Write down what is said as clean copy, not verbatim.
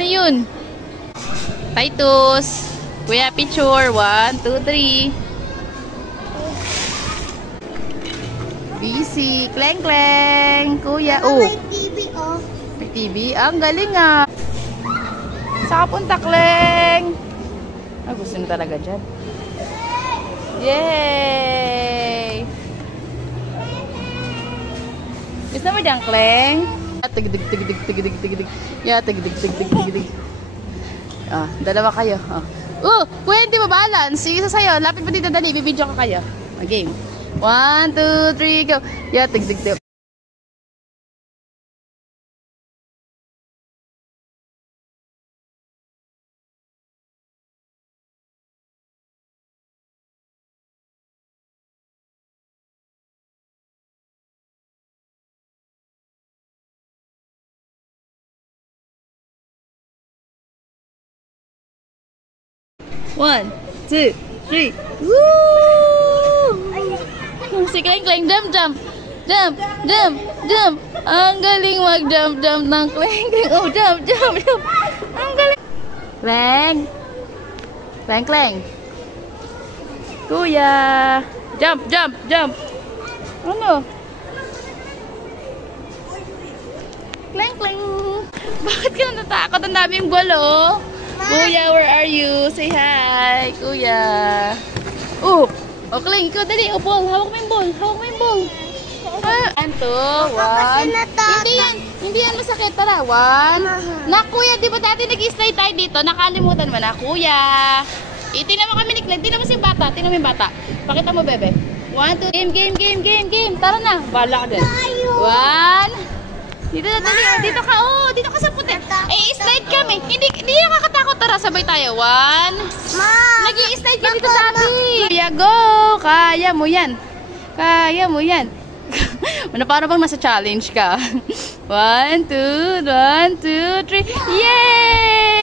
Ano yun? Titus. Kuya, picture. 1, 2, 3. Busy. Kleng, kleng. Kuya. Oh. May TV, oh. May TV. Ang galing nga. Saan ka punta, Kleng? Ah, gusto na talaga dyan. Yay! Gusto mo dyan, Kleng? Tigdig, tigdig, tigdig, tigdig. Yeah, tigdig, tigdig, tigdig. Ah, dalawa kayo. Kuya, hindi mo balance. Sige sa sayo. Lapit mo dito, dali. Bibidyo ka kayo. Game. 1, 2, 3, go. Yeah, tigdig, tigdig. One, two, three. Woo! Si Kleng Kleng, jump, jump. Jump, jump, jump. Ang galing mag-jump, jump ng Kleng Kleng. Oh, jump, jump, jump. Ang galing. Kleng. Kleng Kleng. Kuya. Jump, jump, jump. Ano? Kleng Kleng. Bakit ka natakot? Ang daming ball, oh. Kuya, where are you? Say hi, Kuya. Oh, Kleng, ikaw dali. Oh, ball. Hawak mo yung ball. Hawak mo yung ball. 1, 2, 1. Hindi yan masakit. Tara, 1. Na, Kuya, di ba dati nag-slide tayo dito? Nakalimutan mo na, Kuya. Tingnan mo kami ni Kleng. Tingnan mo si bata. Tingnan mo yung bata. Pakita mo, bebe. 1, 2, game. Tara na. Bala ka din. 1. Dito na dali. Dito ka. Oh, dito ka sa puti. Slide kami. Hindi nakakatakot. Tara, sabay tayo. 1. Nag-i-slide ka dito dati. Kuya, go. Kaya mo yan. Kaya mo yan. Para bang nasa challenge ka. 1, 2, 1, 2, 3. Yay!